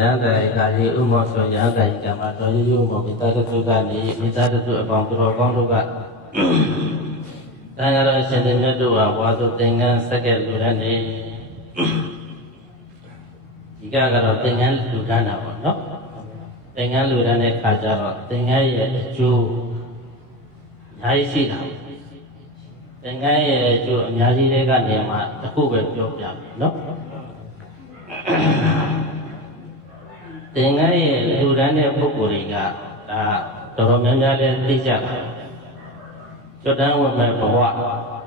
ရဟန္တာဧကာကြီးဥမောဆိုရဟန္တာဧကမှာတော်ရည်ဥမောမိသားစုကနေမိသားစုအပေါင်းသူတော်ကောင်းတို့ကတန်ရတော်ရှင်တင်မြတ်တို့ဟာဘွားသူသင်္ကန်းဆက်ကဲလူရန်နေဒီကကတော့သင်္ကန်းလူရန်တာပေါ့နော်သင်္ကန်းလူရန်တဲ့ခါကျတော့သင်္ကန်းရဲ့အကျိုးအများကြီးရှိတာသင်္ကန်းရဲ့အကျိုးအများကြီးတွေကနေမှတစ်ခုပဲပြောပြမယ်နော် သင်္ကန်းရဲ့လူတန်းတဲ့ပုဂ္ဂိုလ်တွေကဒါတော်တော်များများလည်းသိကြတယ်။ကျွတ်တန်းဝင်မဲ့ဘဝ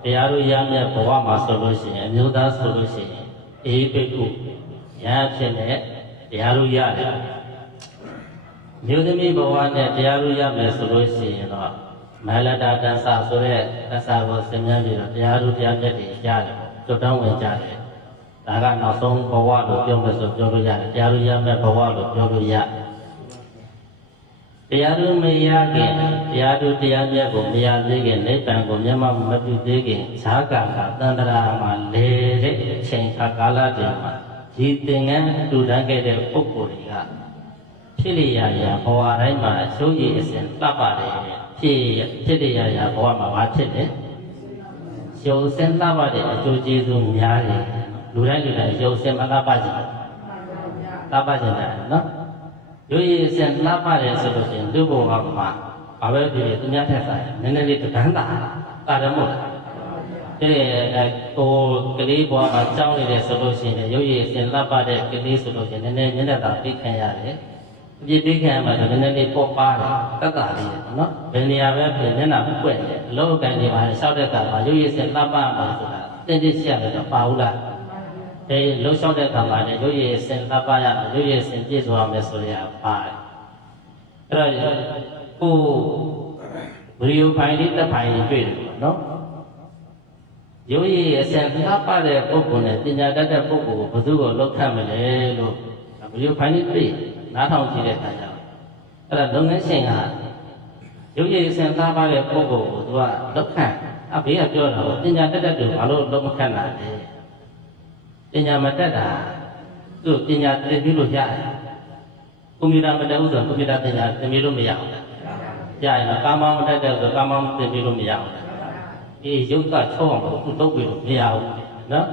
တရားတို့ရမယ့်ဘဝမှာဆိုလို့ရှိရင်အမျိုးသားဆိုလို့ရှိရင်အေးပိတ်ခုရဟဖြစ်တဲ့တရားတို့ရတယ်။မြို့သမီးဘဝနဲ့တရားတို့ရမယ်ဆိုလို့ရှိရင်တော့မဟလတာတန်ဆာဆိုတဲ့တန်ဆာကိုဆင်မြန်းပြီးတော့တရားတို့တရားမြတ်တွေရတယ်။ကျွတ်တန်းဝင်ကြတယ်။ ဒါကနောက်ဆုံးဘဝလို့ပြောမယ်ဆိုပြောလို့ရတယ်တရားလို့ရမယ်ဘဝလို့ပြောလို့ရတရားလို့မရခင်တရားတို့တရားမြတ်ကိုမရသေးခင်နိဗ္ဗာန်ကိုမျက်မှောက်မပြုသေးခင်ဈာကကတန္တရာမှာလေတဲ့အချိန်ခါကာလတွေမှာဒီသင်္ကန်းတူတန်းခဲ့တဲ့ပုဂ္ဂိုလ်တွေကဖြစ်လျာရာဘဝတိုင်းမှာအစိုးရည်အစဉ်တပ်ပါတယ်ဖြစ်ဖြစ်လျာရာဘဝမှာဘာဖြစ်လဲရုပ်စင်လှပတဲ့အကျိုးကျေးဇူးများတယ် လူတိုင်းလူတိုင်းရုပ်စင်မလှပကြဘူးလှပကြတယ်နော်ရုပ်ရည်စင်လှပတယ်ဆိုလို့ရှိရင်လူဘဝမှာဘာပဲဖြစ်ဖြစ်သူများထက်ဆိုင်နည်းနည်းလေးတန်းတာတာတယ်မဟုတ်လားတဲ့အဲဟိုကလေးဘဝမှာကြောင်းနေတယ်ဆိုလို့ရှိရင်ရုပ်ရည်စင်လှပတဲ့ကလေးဆိုလို့ရှိရင်နည်းနည်းညနေတာသိခံရတယ်အပြစ်ပေးခံရမှာဆိုနည်းနည်းလေးပေါ့ပါတယ်တတ်တာလေးတယ်နော်ဘယ်နေရာပဲဖြစ်မျက်နှာပွက်တယ်အလုံးအကန်တွေပါလျှောက်တဲ့အခါမှာရုပ်ရည်စင်လှပမှာဆိုတာတင်းတင်းရှိရတယ်တော့ပါဘူးလား အဲလှုပ်လျှောက်တဲ့အခါမှာလည်းရုပ်ရည်စင်လှပရမယ်ရုပ်ရည်စင်ပြည့်စုံရမယ်ဆိုရပါတယ်အဲ့တော့ကိုဗီဒီယိုဖိုင်လေးတစ်ဖိုင်လေးတွေ့တယ်ပေါ့နော်ရုပ်ရည်အစင်လှပတဲ့ပုဂ္ဂိုလ်နဲ့ပညာတတ်တဲ့ပုဂ္ဂိုလ်ကိုဘယ်သူကိုလောက်ခတ်မလဲလို့ဗီဒီယိုဖိုင်လေးတွေ့နားထောင်ကြည့်တဲ့အခါကျတော့အဲ့ဒါလုပ်ငန်းရှင်ကရုပ်ရည်စင်သားပါတဲ့ပုဂ္ဂိုလ်ကိုသူကလောက်ခံအဘေးကပြောတာကိုပညာတတ်တဲ့သူဘာလို့လုံးမခံတာလဲ ပညာမတတ်တာသူပညာသင်ပြီးလို့ရတယ်ကွန်ပျူတာမတတ်ဘူးဆိုတော့ကွန်ပျူတာပညာသင်ပြီးလို့မရဘူးလားရရင်တော့ကာမမတတ်တဲ့ဆိုကာမသင်ပြီးလို့မရဘူးလားအေးရုပ်ကချောအောင်သူတုတ်ပြီးလို့မရဘူးနော်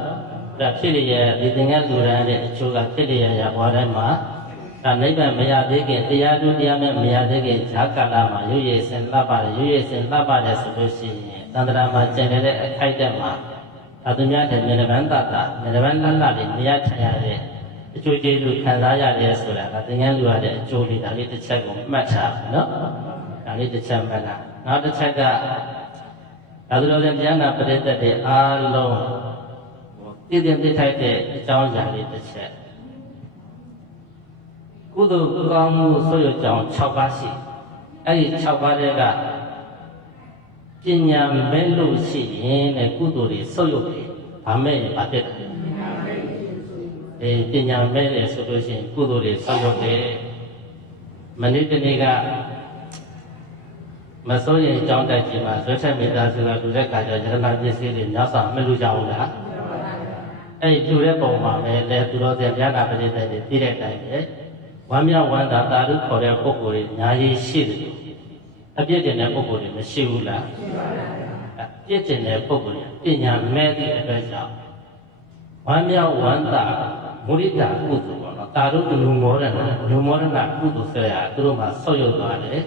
ဒါဖြစ်ရရဲ့ဒီသင်္ကန်းလူရန်တဲ့အချိုးကဖြစ်ရရဲ့ဘဝတိုင်းမှာဒါနိဗ္ဗာန်မရသေးခင်တရားတို့တရားမဲ့မရသေးခင်ဈာကာလမှာရွရည်စင်လှပတယ်ရွရည်စင်လှပတယ်ဆိုလို့ရှိရင်သန္တရာမှာကျင်နေတဲ့အခိုက်အတန့်မှာ ဒါသူများတဲ့မြေနဗန်းတတာမြေနဗန်းလတ်လတ်လေးမရထရတဲ့အကျိုးကျေးဇူးခံစားရတယ်ဆိုတာကသင်္ကန်းလူရတဲ့အကျိုးလေးဒါလေးတစ်ချက်ကိုမှတ်ထားပါနော်ဒါလေးတစ်ချက်မှတ်တာနောက်တစ်ချက်ကဒါသူတော်စင်တရားနာပရိသတ်တွေအားလုံးဟိုတည်တည်တိထိုက်တဲ့အကြောင်းအရာလေးတစ်ချက်ကုသိုလ်ကောင်းမှုဆိုရကြောင်း6ပါးရှိအဲ့ဒီ6ပါးတွေက ပညာမဲ့လို့ရှိရင်တဲ့ကုသိုလ်တွေဆုပ်ယုပ်တယ်ဘာမဲ့ရင်ဘာဖြစ်တယ်အဲပညာမဲ့တယ်ဆိုလို့ရှိရင်ကုသိုလ်တွေဆုပ်ယုပ်တယ်မနေ့တနေ့ကမစိုးရင်ကြောင်းတိုက်ကြီးမှာဆွဲချက်မိသားစုကလူတဲ့ခါကျရတနာပစ္စည်းတွေညောက်စာမလူကြဘူးလားအဲ့ဒီလူတဲ့ပုံမှာပဲလေသူတော်စင်ဗျာနာပရိသတ်တွေသိတဲ့အတိုင်းပဲဝမ်းမြောက်ဝမ်းသာတာလို့ခေါ်တဲ့ပုဂ္ဂိုလ်တွေအများကြီးရှိတယ် အပြစ်တင်တဲ့ပုဂ္ဂိုလ်တွေမရှိဘူးလားအပြစ်တင်တဲ့ပုဂ္ဂိုလ်တွေပညာမဲ့တဲ့အတွက်ကြောင့်ဝမ်းမြောက်ဝမ်းသာမုရိဒကုသိုလ်ပေါ့နော်တာတို့လူမောရဏလူမောရဏကုသိုလ်ဆိုရသူတို့မှာဆော့ရုပ်သွားတယ်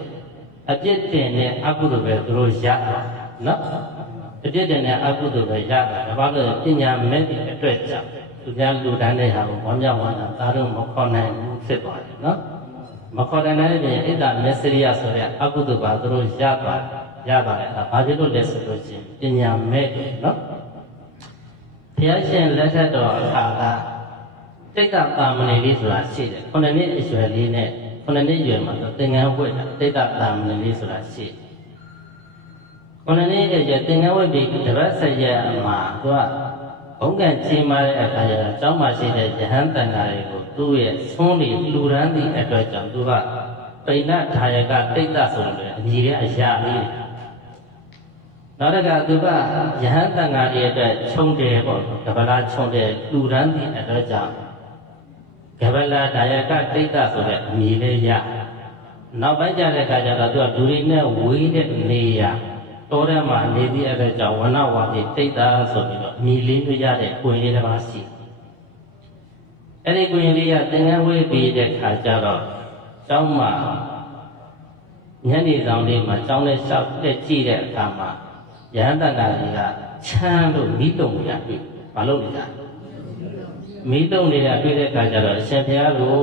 အပြစ်တင်တဲ့အကုသိုလ်ပဲသူတို့ရတာနော်အပြစ်တင်တဲ့အကုသိုလ်ပဲရတာဒါပါလို့ပညာမဲ့တဲ့အတွက်ကြောင့်သူများလူတန်းတဲ့ဟာကိုဝမ်းမြောက်ဝမ်းသာတာတို့မခေါ်နိုင်ဘူးဖြစ်သွားတယ်နော် မခေါ်တဲ့နိုင်ပြင်ဣဒ္ဓမစ္စရိယဆိုတဲ့အကုသိုလ်ပါသူတို့ရသွားရပါတယ်အဲ့ဒါဘာဖြစ်လို့လဲဆိုလို့ချင်းပညာမဲ့တယ်နော်ဘုရားရှင်လက်ထက်တော်အခါကတိတ်တတာမဏေလေးဆိုတာရှိတယ်ခုနှစ်နှစ်အရွယ်လေးနဲ့ခုနှစ်နှစ်အရွယ်မှာသူသင်္ကန်းဝတ်တာတိတ်တတာမဏေလေးဆိုတာရှိတယ်ခုနှစ်နှစ်အရွယ်သင်္ကန်းဝတ်ပြီးတပတ်ဆက်ရက်အမှာသူကဘုံကံချိန်မာတဲ့အခါကျတော့ကျောင်းမှာရှိတဲ့ယဟန်တန်ဃာတွေကို သူ့ရဲ့သွန်းတွေလူရန်သည့်အတွက်ကြောင့်သူကပိဏဒါယကတိတ်တဆိုတယ်အညီရဲ့အရာလေးနောက်တစ်ခါသူကယဟန်တန်ဃာရဲ့အတွက်ခြုံတယ်ပေါ့တပလားခြုံတယ်လူရန်သည့်အတွက်ကြောင့်ကဗလာဒါယကတိတ်တဆိုတဲ့အမည်လေးရနောက်ပိုင်းကျတဲ့အခါကျတော့သူကလူတွေနဲ့ဝေးတဲ့နေရာတောထဲမှာနေပြီးအဲ့ဒါကြောင့်ဝနဝါတိတိတ်တဆိုပြီးတော့အမည်လေးတွေ့ရတဲ့ကိုယ်လေးတစ်ပါးရှိတယ် အဲ့ဒီကိုယ်လေးကသင်္ကန်းဝေးပြီးတဲ့အခါကျတော့ကျောင်းမှာညနေဆောင်လေးမှာကျောင်းနဲ့လျှောက်တဲ့ကြည့်တဲ့အခါမှာရဟန်းတန်ခါကြီးကချမ်းလို့မိတုံရပြီမလုပ်နေကြဘူးမီးတုံနေတာတွေ့တဲ့အခါကျတော့အရှင်ဘုရားကို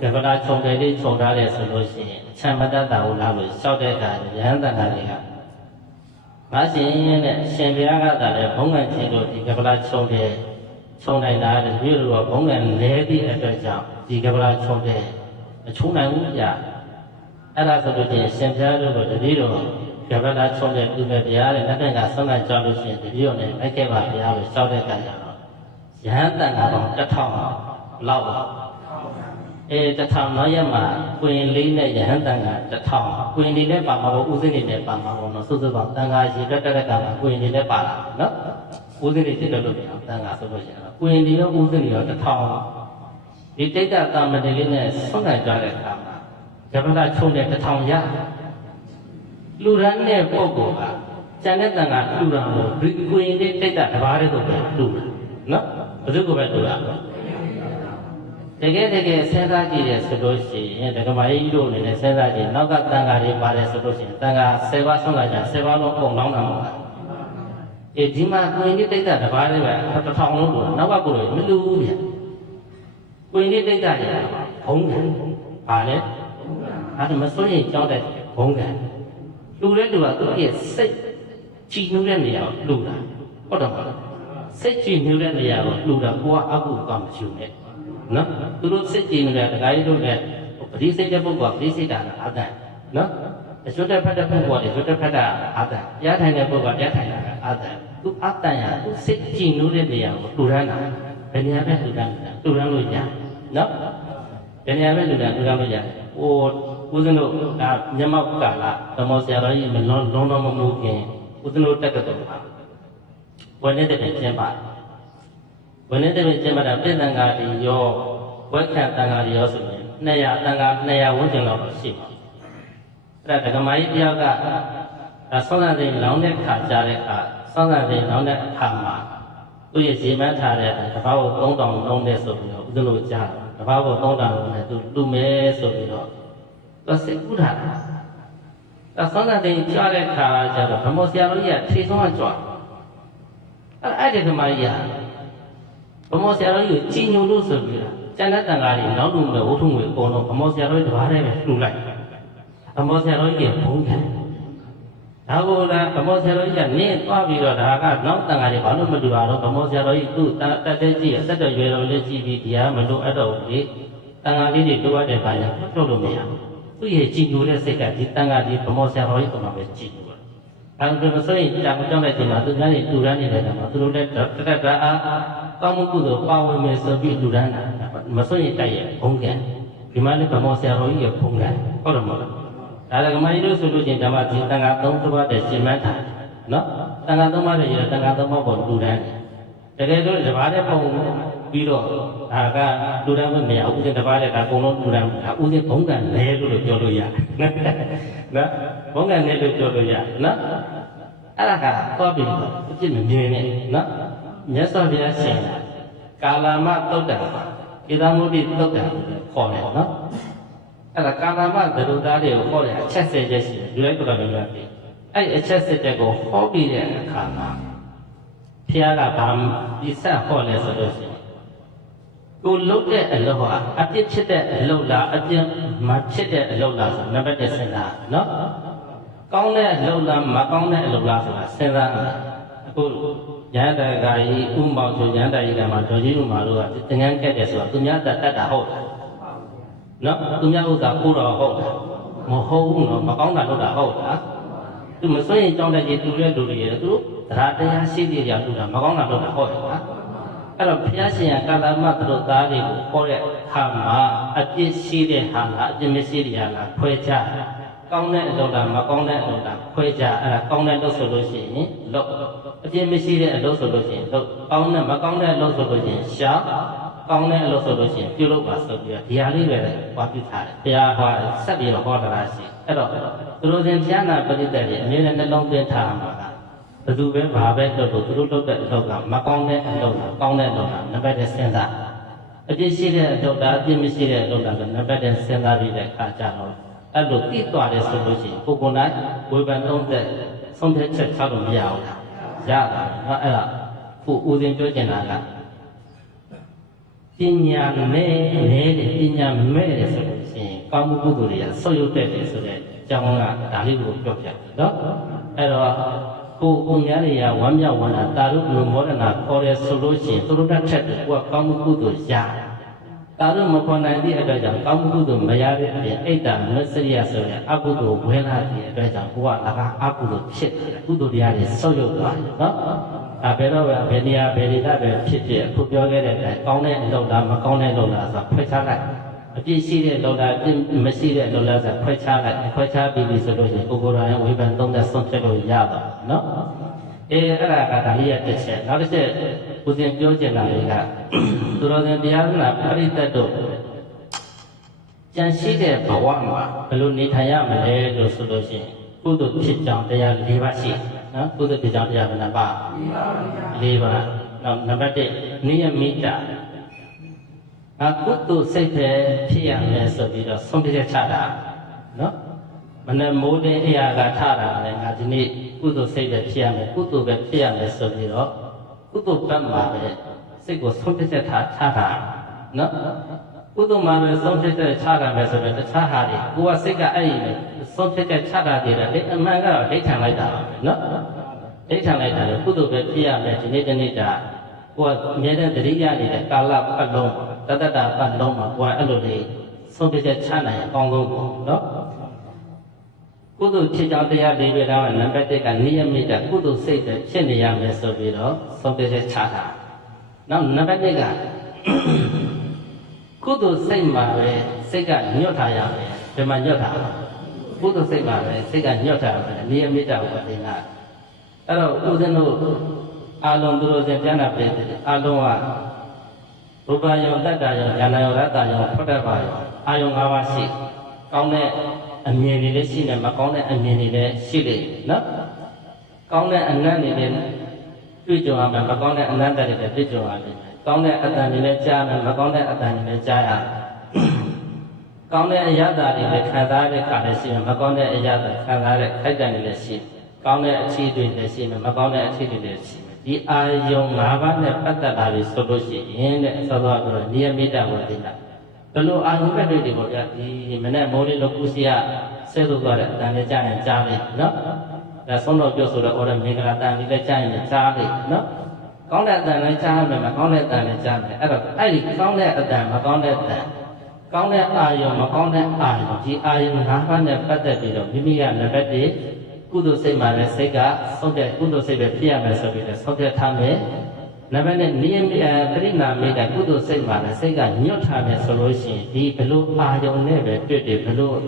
ကဗလာခြုံတယ်လေးခြုံထားတယ်ဆိုလို့ရှိရင်အချမ်းမတတ်တာကိုလားလို့ရှောက်တဲ့အခါရဟန်းတန်ခါတွေကငါရှင်တဲ့အရှင်ဘုရားကသာလေဘုံငံချင်းတို့ဒီကဗလာခြုံတယ် ခြုံနိုင်တာတဲ့ပြည်လိုကဘုံငံလဲသည့်အတွက်ကြောင့်ဒီကဗလာခြုံတယ်မခြုံနိုင်ဘူးကြာအဲ့ဒါဆိုလို့ရှိရင်အရှင်ဘုရားတို့ကတတိတော်ကဗလာခြုံတယ်သူပဲဘုရားတဲ့လက်ထက်ကဆုံးမကြောက်လို့ရှိရင်တတိတော်နဲ့လိုက်ခဲ့ပါဘုရားလို့ရှောက်တဲ့အခါကျတော့ရဟန်းတန်ခါပေါင်းတစ်ထောင်လောက်ပါအဲတစ်ထောင်နောက်ရက်မှာကွင်လေးနဲ့ရဟန်းတန်ခါတစ်ထောင်ကွင်လေးနဲ့ပါမှာပေါ့ဦးစင်းလေးနဲ့ပါမှာပေါ့နော်စုစုပေါင်းတန်ခါရေတက်တက်တက်မှာကွင်လေးနဲ့ပါလာနော် ဦးစင်းလေးစစ်တယ်လို့ပြောတန်ခါဆိုလို့ရှိရင်ကွင်လေးရောဦးစင်းလေးရောတစ်ထောင်ဒီတိတ်တတာမတေလေးနဲ့ဆုံးနိုင်ကြတဲ့အခါမှာဇဗလာချုံတဲ့တစ်ထောင်ရလူရန်တဲ့ပုဂ္ဂိုလ်ကကျန်တဲ့တန်ခါလူရန်ကိုဒီကွင်လေးတိတ်တတဘားတဲ့ကိုပဲလူရန်နော်ဘယ်သူကပဲလူရန်တကယ်တကယ်စဉ်းစားကြည့်ရဆိုလို့ရှိရင်ဒကမာကြီးတို့အနေနဲ့စဉ်းစားကြည့်နောက်ကတန်ခါတွေပါတယ်ဆိုလို့ရှိရင်တန်ခါ10ပါးဆုံးလာကြ10ပါးလုံးပုံလောင်းတာမဟုတ်လား အေးဒီမှာကွင်လေးတိတ်တတဘားလေးပဲတစ်ထောင်လုံးလို့နောက်ကကိုယ်မလူဘူးဗျကွင်လေးတိတ်တရဘုံကပါလေအဲ့ဒါမစိုးရင်ကြောင်းတဲ့ဘုံကလူတဲ့လူကသူ့ရဲ့စိတ်ကြည်နူးတဲ့နေရာကိုလူတာဟုတ်တယ်မဟုတ်လားစိတ်ကြည်နူးတဲ့နေရာကိုလူတာကိုကအကုကမရှိနဲ့နော်သူတို့စိတ်ကြည်နူးတဲ့ဒကာကြီးတို့နဲ့ပရိစိတ်တဲ့ပုဂ္ဂိုလ်ကပရိစိတ်တာအာတန်နော် အကျွတ်တက်ဖက်တဲ့ပုဂ္ဂိုလ်ကကျွတ်တက်ဖက်တာအာတန်တရားထိုင်တဲ့ပုဂ္ဂိုလ်ကတရားထိုင်တာအာတန်သူအာတန်ရသူစိတ်ကြည်နူးတဲ့နေရာကိုလူရမ်းတာဘယ်နေရာပဲလူရမ်းတာလူရမ်းလို့ရနော်ဘယ်နေရာပဲလူရမ်းလူရမ်းလို့ရဟိုဦးဇင်းတို့ဒါမျက်မှောက်ကာလဓမ္မဆရာတော်ကြီးမလွန်လုံးတော့မမှုခင်ဦးဇင်းတို့တက်ကတော်ပါဝယ်နေတဲ့ကျင်းပါတယ်ဝယ်နေတဲ့ကျင်းပါတာပြည်သံဃာတီရောဝက်ခတ်တန်ဃာတီရောဆိုရင်200တန်ဃာ200ဝန်းကျင်လောက်ရှိပါ အဲ့ဒါဒကမာကြီးတယောက်ကဒါဆောင်းသတိလောင်းတဲ့ခါကြားတဲ့အခါဆောင်းသတိလောင်းတဲ့အခါမှာသူရဲ့ဇေမန်းထားတဲ့တဘာကို3000လုံးတဲ့ဆိုပြီးတော့ဦးဇင်းတို့ကြားတယ်တဘာကို3000လုံးနဲ့သူလူမဲဆိုပြီးတော့သူစိတ်ကူးတာဒါဆောင်းသတိကြားတဲ့ခါကျတော့ဗမောဆရာတော်ကြီးကထေဆုံးကကြွအဲ့အဲ့ဒီဒကမာကြီးကဗမောဆရာတော်ကြီးကိုကြည်ညိုလို့ဆိုပြီးတော့ကျန်တဲ့တန်ဃာတွေနောက်လူမဲ့ဝုထုငွေအကုန်လုံးဗမောဆရာတော်ကြီးတဘာတည်းပဲလှူလိုက် ဗမောဆရာတော်ကြီးကဘုံခံဒါကိုလည်းဗမောဆရာတော်ကြီးကနင်းသွားပြီးတော့ဒါကနောက်တန်ဃာတွေဘာလို့မတူပါတော့ဗမောဆရာတော်ကြီးသူ့တက်တဲ့ကြီးအသက်တော်ရွယ်တော်လေးကြည့်ပြီးတရားမလို့အပ်တော့ဘူးလေတန်ဃာလေးတွေတိုးရတဲ့ဘာညာထုတ်လို့မရဘူးသူ့ရဲ့ကြည်ညိုတဲ့စိတ်ကဒီတန်ဃာဒီဗမောဆရာတော်ကြီးကမှပဲကြည်ညိုတယ်အဲဒီလိုဆိုရင်ကြာမကြောက်တဲ့ချိန်မှာသူများတွေတူရမ်းနေတဲ့ချိန်မှာသူတို့လည်းတက်တက်တာအားကောင်းမှုကုသိုလ်ပါဝင်မယ်ဆိုပြီးတူရမ်းတာမစွန့်ရင်တိုက်ရဲ့ဘုံကံဒီမှာလည်းဗမောဆရာတော်ကြီးရဲ့ဘုံကံဟုတ်တယ်မဟုတ်လား ဒါလည်းကမကြီးတို့ဆိုလို့ချင်းဓမ္မဒီတန်ခါသုံးတစ်ပါးတည်းရှင်းမှန်းတာနော်တန်ခါသုံးပါးတည်းရတန်ခါသုံးပါးပေါ်တူတန်းတကယ်လို့ဒီဘာတဲ့ပုံပြီးတော့ဒါကတူတန်းမရဘူးဥစဉ်တစ်ပါးတည်းဒါအကုန်လုံးတူတန်းဒါဥစဉ်ဘုံကံလဲလို့ပြောလို့ရတယ်နော်ဘုံကံလဲလို့ပြောလို့ရနော်အဲ့ဒါကတော့ပြီးတော့အပြစ်မမြင်နဲ့နော်မြတ်စွာဘုရားရှင်ကာလမတုတ်တံဣဒံမုဒိတုတ်တံခေါ်တယ်နော် အဲ့ဒါကာလမသရုသားတွေကိုခေါ်တယ်အချက်ဆယ်ချက်ရှိတယ်လူလိုက်တော့လည်းပြောတယ်အဲ့အချက်ဆယ်ချက်ကိုဟောပြီးတဲ့အခါမှာဘုရားကဗာဒီဆက်ဟောလဲဆိုလို့ရှိရင်ကိုလုတ်တဲ့အလုပ်ဟာအပြစ်ဖြစ်တဲ့အလုပ်လားအပြစ်မဖြစ်တဲ့အလုပ်လားဆိုနံပါတ်1စဉ်းစားနော်ကောင်းတဲ့အလုပ်လားမကောင်းတဲ့အလုပ်လားဆိုတာစဉ်းစားအခုရဟန္တာဂါကြီးဥမောင်ဆိုရဟန္တာကြီးကမှဒေါ်ကြီးဥမာတို့ကသင်္ကန်းကက်တယ်ဆိုတော့သူများတတ်တတ်တာဟုတ်လား နော်သူများဥစ္စာကိုတော့ဟုတ်လားမဟုတ်ဘူးနော်မကောင်းတာလုပ်တာဟုတ်လားသူမစွန့်ရင်ကြောင်းတဲ့ကြီးတူတဲ့လူတွေရတယ်သူတရားတရားရှိသေးတယ်လူတာမကောင်းတာလုပ်တာဟုတ်လားအဲ့တော့ဘုရားရှင်ကကာလမတ်တို့သားတွေကိုခေါ်တဲ့အခါမှာအပြစ်ရှိတဲ့ဟာလားအပြစ်မရှိတဲ့ဟာလားခွဲခြားကောင်းတဲ့အလုပ်လားမကောင်းတဲ့အလုပ်လားခွဲခြားအဲ့ဒါကောင်းတဲ့လုပ်ဆိုလို့ရှိရင်လုပ်အပြစ်မရှိတဲ့အလုပ်ဆိုလို့ရှိရင်လုပ်ကောင်းတဲ့မကောင်းတဲ့အလုပ်ဆိုလို့ရှိရင်ရှာ ကောင်းတဲ့အလုပ်ဆိုလို့ရှိရင်ပြုလုပ်ပါဆိုပြီးတော့ဒီဟာလေးပဲဟောပြထားတယ်ဘုရားဟောဆက်ပြီးတော့ဟောတာရှိအဲ့တော့သူတို့စဉ်ဉာဏပရိသတ်တွေအမြဲတမ်းနှလုံးသွင်းထားမှာကဘယ်သူပဲဘာပဲလုပ်လို့သူတို့လုပ်တဲ့အလုပ်ကမကောင်းတဲ့အလုပ်လားကောင်းတဲ့အလုပ်လားနံပါတ်1စဉ်းစားအပြစ်ရှိတဲ့အလုပ်လားအပြစ်မရှိတဲ့အလုပ်လားဆိုနံပါတ်1စဉ်းစားပြီးတဲ့အခါကျတော့အဲ့လိုသိသွားတယ်ဆိုလို့ရှိရင်ကိုယ်ကိုယ်၌ဝေဖန်သုံးသက်ဆုံးဖြတ်ချက်ချလို့မရဘူးလားရတာနော်အဲ့ဒါခုဦးစင်ပြောချင်တာက ပညာနဲ့နဲ့တဲ့ပညာမဲ့တယ်ဆိုလို့ရှိရင်ကောင်းမှုကုသိုလ်တွေကဆုတ်ယုတ်တတ်တယ်ဆိုတဲ့အကြောင်းကဒါလေးကိုပြောပြတယ်နော်အဲ့တော့ကိုယ်ကိုများတွေကဝမ်းမြောက်ဝမ်းသာတာရုလူမောဒနာခေါ်တယ်ဆိုလို့ရှိရင်သူတို့တစ်ထက်တည်းကိုယ်ကကောင်းမှုကုသိုလ်ရတယ်တာရုမခေါ်နိုင်သည့်အတွက်ကြောင့်ကောင်းမှုကုသိုလ်မရတဲ့အပြင်အိတ်တာမစ္စရိယဆိုတဲ့အကုသိုလ်ဝင်လာတဲ့အတွက်ကြောင့်ကိုယ်ကလည်းအကုသိုလ်ဖြစ်တယ်ကုသိုလ်တရားတွေဆုတ်ယုတ်သွားတယ်နော် ဒါဘယ်တော့ပဲဘယ်နေရာဘယ်ဒေသပဲဖြစ်ဖြစ်အခုပြောခဲ့တဲ့အတိုင်းကောင်းတဲ့အလုပ်လားမကောင်းတဲ့အလုပ်လားဆိုတော့ဖွဲ့ခြားလိုက်အပြစ်ရှိတဲ့အလုပ်လားအပြစ်မရှိတဲ့အလုပ်လားဆိုတော့ဖွဲ့ခြားလိုက်ဖွဲ့ခြားပြီးပြီဆိုလို့ရှိရင်ကိုယ်ကိုယ်တိုင်ဝေဖန်သုံးသပ်ဆုံးဖြတ်လို့ရတော့နော်အေးအဲ့ဒါကဒါလေးရတစ်ချက်နောက်တစ်ချက်ဦးဇင်ပြောချင်တာလေးကသူတော်စင်တရားနာပရိသတ်တို့ကြံရှိတဲ့ဘဝမှာဘယ်လိုနေထိုင်ရမလဲလို့ဆိုလို့ရှိရင်ကုသိုလ်ဖြစ်ကြောင်းတရား၄ပါးရှိတယ် နော်ကုသိုလ်ဖြစ်ကြောင်းတရားဘယ်နှပါးလေးပါနောက်နံပါတ်1နိယမိတအကုသိုလ်စိတ်ပဲဖြစ်ရမယ်ဆိုပြီးတော့ဆုံးဖြတ်ချက်ချတာနော်မနဲ့မိုးတဲ့အရာကထတာလည်းငါဒီနေ့ကုသိုလ်စိတ်ပဲဖြစ်ရမယ်ကုသိုလ်ပဲဖြစ်ရမယ်ဆိုပြီးတော့ကုသိုလ်ဘက်မှာပဲစိတ်ကိုဆုံးဖြတ်ချက်ထားချတာနော် ကုသိုလ်မှာပဲဆုံးဖြတ်ချက်ချတာမယ်ဆိုတော့တခြားဟာတွေကိုယ်ကစိတ်ကအဲ့ဒီဆုံးဖြတ်ချက်ချတာတည်းတယ်အမှန်ကတော့ဒိဋ္ဌံလိုက်တာပါပဲနော်ဒိဋ္ဌံလိုက်တာလေကုသိုလ်ပဲဖြစ်ရမယ်ဒီနေ့တနေ့တာကိုယ်ကအမြဲတမ်းတတိယနေတဲ့ကာလပတ်လုံးတတ္တတာပတ်လုံးမှာကိုယ်ကအဲ့လိုလေးဆုံးဖြတ်ချက်ချနိုင်ရင်အကောင်းဆုံးပေါ့နော်ကုသိုလ်ဖြစ်ကြောင်းတရားလေးပဲတော့နံပါတ်1ကနိယမိတကုသိုလ်စိတ်ပဲဖြစ်နေရမယ်ဆိုပြီးတော့ဆုံးဖြတ်ချက်ချတာနောက်နံပါတ်2က ကုသိုလ်စိတ်မှာပဲစိတ်ကညွတ်ထားရမယ်ဒီမှာညွတ်ထားကုသိုလ်စိတ်မှာပဲစိတ်ကညွတ်ထားရမယ်နိယမိတကိုသင်တာအဲ့တော့ဦးဇင်းတို့အာလုံးသူတို့စဉ်ပြန်တာပြည်တယ်အာလုံးကရူပယုံတတ္တယုံဉာဏယုံရတ္တယုံဖတ်တတ်ပါယုံအာယုံ၅ပါးရှိကောင်းတဲ့အမြင်တွေလည်းရှိတယ်မကောင်းတဲ့အမြင်တွေလည်းရှိတယ်နော်ကောင်းတဲ့အနတ်တွေလည်းတွေ့ကြုံရမယ်မကောင်းတဲ့အနတ်တွေလည်းတွေ့ကြုံရမယ် ကောင်းတဲ့အတန်တွေလည်းကြားမယ်မကောင်းတဲ့အတန်တွေလည်းကြားရကောင်းတဲ့အရာတာတွေလည်းခံစားရတဲ့ခါလည်းရှိမယ်မကောင်းတဲ့အရာတာခံစားရတဲ့ခိုက်တန်တွေလည်းရှိတယ်ကောင်းတဲ့အချီတွေလည်းရှိမယ်မကောင်းတဲ့အချီတွေလည်းရှိမယ်ဒီအာယုံ၅ပါးနဲ့ပတ်သက်တာတွေဆိုလို့ရှိရင်တဲ့သောသောကတော့နိယမိတဝတ္တိနာဘယ်လိုအာယုံပဲတွေဒီပေါ့ဗျာဒီမနေ့မိုးလေးလို့ကုစီရဆဲလို့သွားတဲ့အတန်လေးကြားရင်ကြားမယ်နော်ဒါဆုံးတော့ပြောဆိုတော့ဩရမင်္ဂလာတန်လေးလည်းကြားရင်ကြားမယ်နော် ကောင်းတဲ့အတန်လည်းကြားမယ်မကောင်းတဲ့အတန်လည်းကြားမယ်အဲ့တော့အဲ့ဒီကောင်းတဲ့အတန်မကောင်းတဲ့အတန်ကောင်းတဲ့အာယုံမကောင်းတဲ့အာယုံဒီအာယုံ၅ပါးနဲ့ပတ်သက်ပြီးတော့မိမိကနံပါတ်1ကုသိုလ်စိတ်မှလည်းစိတ်ကဆုံးတဲ့ကုသိုလ်စိတ်ပဲဖြစ်ရမယ်ဆိုပြီးတော့ဆုံးဖြတ်ထားမယ်။နံပါတ်နဲ့နိယမိအပရိနာမိတဲ့ကုသိုလ်စိတ်မှလည်းစိတ်ကညွတ်ထားမယ်ဆိုလို့ရှိရင်ဒီဘလို့အာယုံနဲ့ပဲတွေ့တယ်ဘလို့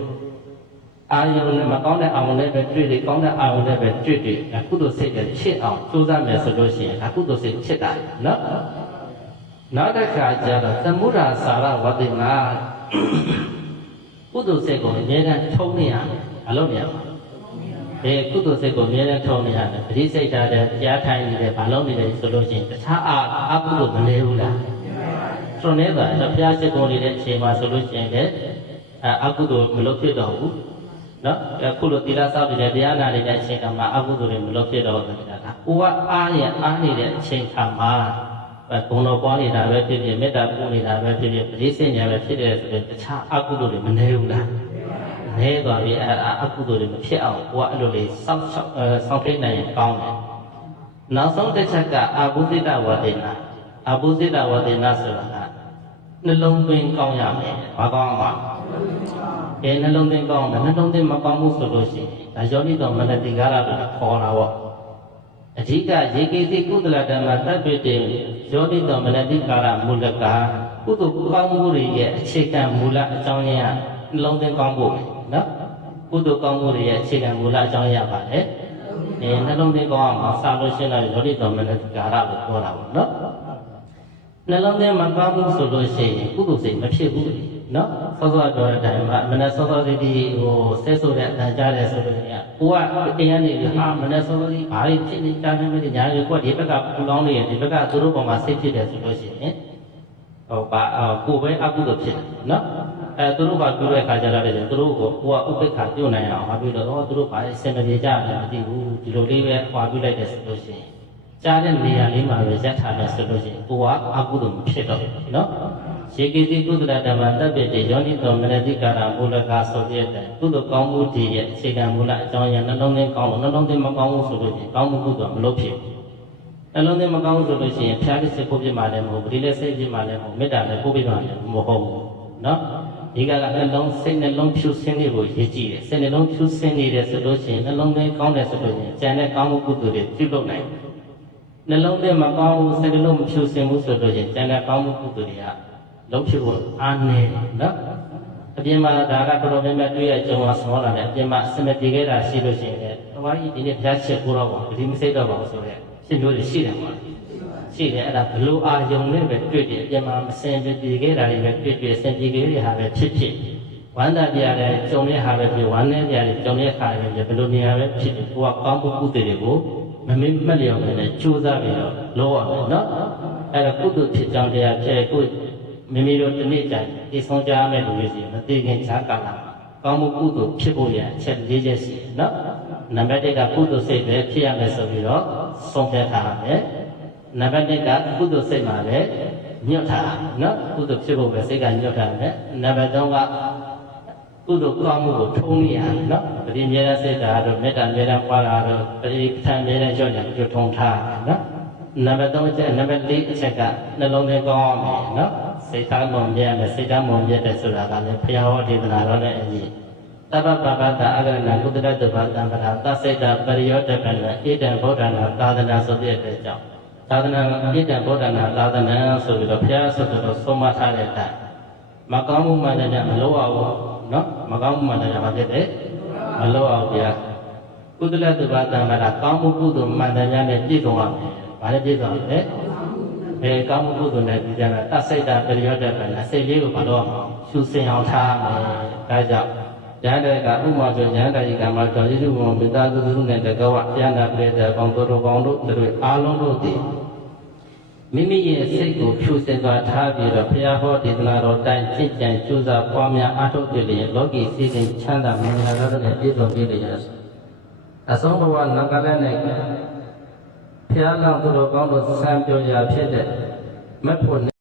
အာယုံနဲ့မကောင်းတဲ့အာယုံနဲ့ပဲတွေ့တယ်ကောင်းတဲ့အာယုံနဲ့ပဲတွေ့တယ်ဒါကုသိုလ်စိတ်ပဲဖြစ်အောင်ကြိုးစားမယ်ဆိုလို့ရှိရင်ဒါကုသိုလ်စိတ်ဖြစ်တာနော်။နောက်တစ်ခါကျတော့သမုဒ္ဒါစာရဝတ္တိနာကုသိုလ်စိတ်ကိုအမြဲတမ်းထုံးနေရတယ်မလုပ်နေရဘူးဒီကုသိုလ်စိတ်ကိုအမြဲတမ်းထုံနေရတယ်ပရိစိတ်ဓာတ်တဲ့တရားထိုင်နေတယ်ဘာလို့နေလဲဆိုလို့ရှိရင်တခြားအာအကုသိုလ်မလဲဘူးလားသွန်နေတာတော့ဘုရားရှိခိုးနေတဲ့အချိန်မှာဆိုလို့ရှိရင်လည်းအအကုသိုလ်မလုပ်ဖြစ်တော့ဘူး နော်အခုလိုသီလစောင့်နေတဲ့တရားနာနေတဲ့အချိန်ကမှအကုသိုလ်တွေမလုပ်ဖြစ်တော့ဘူးဆိုတာကကိုကအားရအားနေတဲ့အချိန်ခါမှာဘုံတော်ပွားနေတာပဲဖြစ်ဖြစ်မေတ္တာပို့နေတာပဲဖြစ်ဖြစ်ပရိစိတ်ညာပဲဖြစ်တယ်ဆိုရင်တခြားအကုသိုလ်တွေမနေဘူးလားနဲသွားပြီအဲ့ဒါအကုသိုလ်တွေမဖြစ်အောင်ကိုကအဲ့လိုလေးစောင့်ရှောက်အဲစောင့်ထိန်နိုင်ရင်ကောင်းတယ်နောက်ဆုံးတစ်ချက်ကအဘုဇိတဝတေနာအဘုဇိတဝတေနာဆိုတာကနှလုံးသွင်းကောင်းရမယ်ဘာကောင်းမှာ အဲနှလုံးသွင်းကောင်းတယ်နှလုံးသွင်းမကောင်းဘူးဆိုလို့ရှိရင်ဒါယောနိတော်မနတိကာရလို့ခေါ်တာပေါ့အဓိကရေကေတိကုသလဓမ္မတတ်တွေ့တယ်ယောနိတော်မနတိကာရမူလကကုသိုလ်ကောင်းမှုတွေရဲ့အခြေခံမူလအကြောင်းရင်းကနှလုံးသွင်းကောင်းဖို့နော်ကုသိုလ်ကောင်းမှုတွေရဲ့အခြေခံမူလအကြောင်းရပါတယ်အဲနှလုံးသွင်းကောင်းအောင်စာလို့ရှင်းလိုက်ယောနိတော်မနတိကာရလို့ပြောတာပေါ့နော်နှလုံးထဲမှာကောင်းမှုဆိုလို့ရှိရင်ကုသိုလ်စိတ်မဖြစ်ဘူး နော်စောစောပြောတဲ့အတိုင်းမှာမနက်စောစောလေးဒီဟိုဆဲဆိုတဲ့အတန်ကြားတယ်ဆိုလို့ရှိရင်ကိုကတရားနေပြီဟာမနက်စောစောလေးဘာတွေဖြစ်နေကြနေမလဲညာတွေကိုကဒီဘက်ကပူလောင်းနေရင်ဒီဘက်ကသူတို့ပေါ်မှာစိတ်ဖြစ်တယ်ဆိုလို့ရှိရင်ဟိုပါကိုပဲအကုသိုလ်ဖြစ်တယ်နော်အဲသူတို့ကပြုတဲ့ခါကျတော့လေသူတို့ကိုကိုကဥပိ္ပခာပြုတ်နိုင်အောင်ဟာပြုတော့သူတို့ဘာစင်မပြေကြတယ်မသိဘူးဒီလိုလေးပဲဟွာပြုလိုက်တယ်ဆိုလို့ရှိရင်ကြားတဲ့နေရာလေးမှာပဲရက်ထားတယ်ဆိုလို့ရှိရင်ကိုကအကုသိုလ်မဖြစ်တော့ဘူးနော် ရေကိတိကုသလဓမ္မတပ်ပြတဲ့ယောနိတော်မနတိကာရမူလကဆိုပြတဲ့ကုသိုလ်ကောင်းမှုတည်ရဲ့အခြေခံမူလအကြောင်းအရာနှလုံးသွင်းကောင်းလို့နှလုံးသွင်းမကောင်းဘူးဆိုလို့ရှိရင်ကောင်းမှုကုသိုလ်မလုပ်ဖြစ်ဘူးနှလုံးသွင်းမကောင်းဘူးဆိုလို့ရှိရင်ဖျားတဲ့စိတ်ကိုပြစ်မှလည်းမဟုတ်ဘူးဒီလည်းစိတ်ပြစ်မှလည်းမဟုတ်မေတ္တာလည်းကိုပြစ်မှလည်းမဟုတ်ဘူးနော်ဒီကကနှလုံးစိတ်နှလုံးဖြူစင်းလေးကိုရေးကြည့်တယ်စိတ်နှလုံးဖြူစင်းနေတယ်ဆိုလို့ရှိရင်နှလုံးသွင်းကောင်းတယ်ဆိုလို့ရှိရင်ကျန်တဲ့ကောင်းမှုကုသိုလ်တွေပြုလုပ်နိုင်တယ်နှလုံးထဲမှာကောင်းဘူးစိတ်လုံးမဖြူစင်ဘူးဆိုတော့ရင်ကျန်တဲ့ကောင်းမှုကုသိုလ်တွေက လုံးဖြစ်ဖို့အားနည်းနော်အပြင်မှာဒါကတော်တော်များများတွေ့ရကြုံရဆောလာတယ်အပြင်မှာအစမပြေခဲ့တာရှိလို့ရှိရင်လည်းတဝါကြီးဒီနေ့ဖျားချက်ကိုတော့ပေါ့ဒီမစိတ်တော့ပါဘူးဆိုတော့ဖြစ်မျိုးတွေရှိတယ်ပေါ့ရှိတယ်အဲ့ဒါဘလို့အာယုံနဲ့ပဲတွေ့တယ်အပြင်မှာမစင်ပြေခဲ့တာတွေပဲတွေ့တွေ့စင်ပြေခဲ့တဲ့ဟာပဲဖြစ်ဖြစ်ဝမ်းသာပြရတယ်ကြုံတဲ့ဟာပဲဖြစ်ဝမ်းနည်းပြရတယ်ကြုံတဲ့ဟာပဲဖြစ်ဘလို့နေရာပဲဖြစ်ကိုကကောင်းမှုကုသိုလ်တွေကိုမမေ့မက်လျော်ပဲနဲ့ကြိုးစားပြီးတော့လုပ်ရမယ်နော်အဲ့ဒါကုသိုလ်ဖြစ်ကြောင်းတရားဖြစ်ကို မိမိတို့ဒီနေ့ကြိုင်ဒီဆုံးကြမယ်လို့ရစီမသိခင်ဈာကာလကောင်းမှုကုသိုလ်ဖြစ်ဖို့ရအချက်၄ချက်ရှိတယ်နော်နံပါတ်၁ကကုသိုလ်စိတ်ပဲဖြစ်ရမယ်ဆိုပြီးတော့ဆုံးဖြတ်ထားရမယ်နံပါတ်၂ကကုသိုလ်စိတ်မှာပဲညွတ်ထားရမယ်နော်ကုသိုလ်ဖြစ်ဖို့ပဲစိတ်ကညွတ်ထားရမယ်နံပါတ်၃ကကုသိုလ်ကောင်းမှုကိုထုံးနေရမယ်နော်ပရိမြေရစေတာတော့မေတ္တာမြေရပွားတာတော့ပရိခံမြေရကြောင့်ညှို့ထုံထားရမယ်နော်နံပါတ်3အချက်နံပါတ်4အချက်ကနှလုံးသွင်းကောင်းအောင်နော် စိတ်ထားမွန်မြတ်မယ်စိတ်ထားမွန်မြတ်တယ်ဆိုတာကလည်းဘုရားဟောဒေသနာတော်နဲ့အညီတပ္ပပပတအဂရဏကုတ္တရတ္တဗတံပရာသစိတ်တပရိယောတပနဣတံဗုဒ္ဓနာသာသနာဆိုတဲ့အတွက်ကြောင့်သာသနာဣတံဗုဒ္ဓနာသာသနာဆိုပြီးတော့ဘုရားဆုတော်ဆုံးမထားတဲ့အတိုင်းမကောင်းမှုမှန်တယ်မလို့အောင်နော်မကောင်းမှုမှန်တယ်ဘာဖြစ်လဲမလို့အောင်ဗျာကုသလတုပါတံမရာကောင်းမှုကုသိုလ်မှန်တယ်နဲ့ပြည့်စုံရမယ်ဘာလဲပြည့်စုံရလဲ ဘယ်ကောင်းမှုကုသိုလ်နဲ့ဒီကြတာတဆိတ်တာပရိယောတ္တပဲလားစိတ်လေးကိုဘာလို့အောင်ရှုစင်အောင်ထားမယ်ဒါကြောင့်ဉာဏ်တဲ့ကဥမာဆိုဉာဏ်တည်းကမှာတော်ရည်စုဘုံမိသားစုစုနဲ့တကောဝဉာဏ်တာပြည့်တဲ့ကောင်းတို့တော်ကောင်းတို့တို့အားလုံးတို့ဒီမိမိရဲ့စိတ်ကိုဖြူစင်စွာထားပြီးတော့ဘုရားဟောဒေသနာတော်တိုင်းကြင်ကြံကြိုးစားပွားများအားထုတ်ကြလျင်လောကီစည်းစိမ်ချမ်းသာမင်္ဂလာတော်နဲ့ပြည့်စုံပြည့်လျက်အဆုံးဘဝနဂရနဲ့ ဘုရားလောင်းသူတော်ကောင်းတို့ဆံပြောရာဖြစ်တဲ့မတ်ဖို့